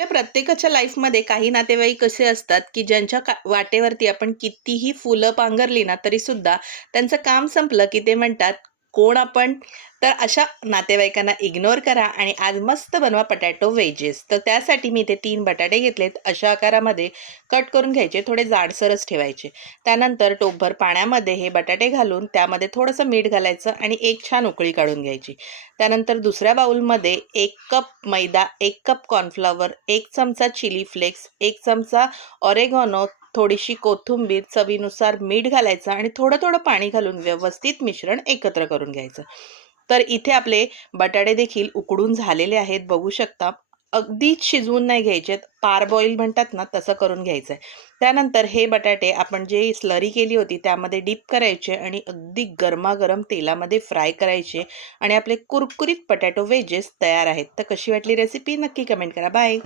आपल्या प्रत्येकाच्या लाईफमध्ये काही नातेवाईक असे असतात, की ज्यांच्या वाटेवरती आपण कितीही फुलं पांघरली ना, तरी सुद्धा त्यांचं काम संपलं, की ते म्हणतात, "कोण आपण?" तर अशा नातेवाईकांना इग्नोर करा आणि आज मस्त बनवा पोटॅटो वेजेस. तर त्यासाठी मी इथे 3 बटाटे घेतलेत. अशा आकारामध्ये कट करून घ्यायचे, थोडे जाडसरच ठेवायचे. त्यानंतर टोपभर पाण्यामध्ये हे बटाटे घालून त्यामध्ये थोडंसं मीठ घालायचं आणि एक छान उकळी काढून घ्यायची. त्यानंतर दुसऱ्या बाउलमध्ये 1 कप मैदा, 1 कप कॉर्नफ्लॉवर, 1 चमचा चिली फ्लेक्स, 1 चमचा ऑरेगॅनो, थोडीशी कोथिंबीर, चवीनुसार मीठ घालायचं आणि थोडं-थोडं पाणी घालून व्यवस्थित मिश्रण एकत्र करून घ्यायचं. तर इथे आपले बटाटे देखील उकडून झालेले आहेत, बघू शकता. अगदीच शिजवून नाही घ्यायचेत, पारबॉईल म्हणतात ना, तसं करून घ्यायचं आहे. त्यानंतर हे बटाटे आपण जे स्लरी केली होती त्यामध्ये डीप करायचे आणि अगदी गरमागरम तेलामध्ये फ्राय करायचे आणि आपले कुरकुरीत पोटॅटो वेजेस तयार आहेत. तर कशी वाटली रेसिपी नक्की कमेंट करा. बाय.